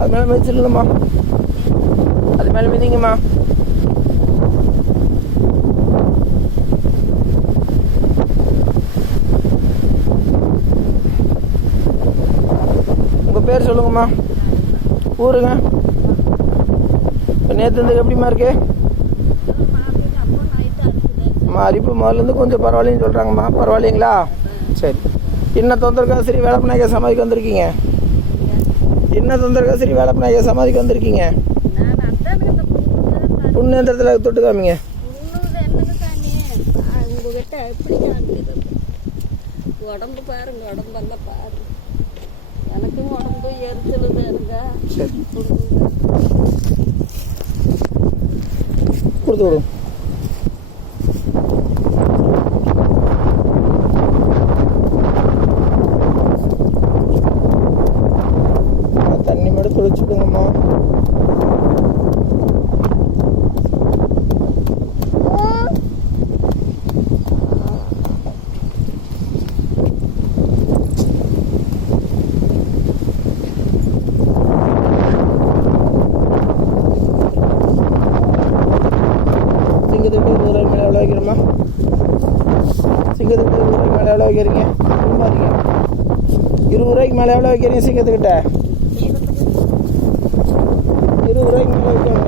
அது மேலே மிதிச்சிடலாமா? அது மேலே மிதிங்கம்மா. உங்கள் பேர் சொல்லுங்கம்மா. ஊருங்க. இப்போ நேற்று வந்து எப்படிம்மா இருக்கு? அம்மா அரிப்பு முதல்லேருந்து கொஞ்சம் பரவாயில்லைன்னு சொல்கிறாங்கம்மா. பரவாயில்லைங்களா? சரி. என்ன தொந்தரக்கா ஸ்ரீ வேலப்பநாயக சமாதிக்கு வந்திருக்கீங்க? என்ன தொந்தரக்கா ஸ்ரீ வேலப்பநாயக சமாதிக்கு வந்திருக்கீங்க? புண்ணேந்திரத்தில் தொட்டு காமிங்க. உடம்பு பாருங்க, உடம்பெல்லாம் பாருங்க. எனக்கும் உடம்பு எரிச்சலுது. எனக்கு சரி கொடுத்து விடுங்க. தண்ணி மட்டும் தொளிச்சு விடுங்கம்மா. சிங்கத்துக்கிட்ட 20 ரூபாய்க்கு மேலே எவ்வளோ வைக்கிறோம்மா? சிங்கத்துக்கிட்ட 20 ரூபாய்க்கு மேலே எவ்வளோ வைக்கிறீங்க? ரொம்ப இருக்கீங்க. 20 ரூபாய்க்கு மேலே எவ்வளோ வைக்கிறீங்க சிங்கத்துக்கிட்ட? 20 ரூபாய்க்கு மேலே வைக்க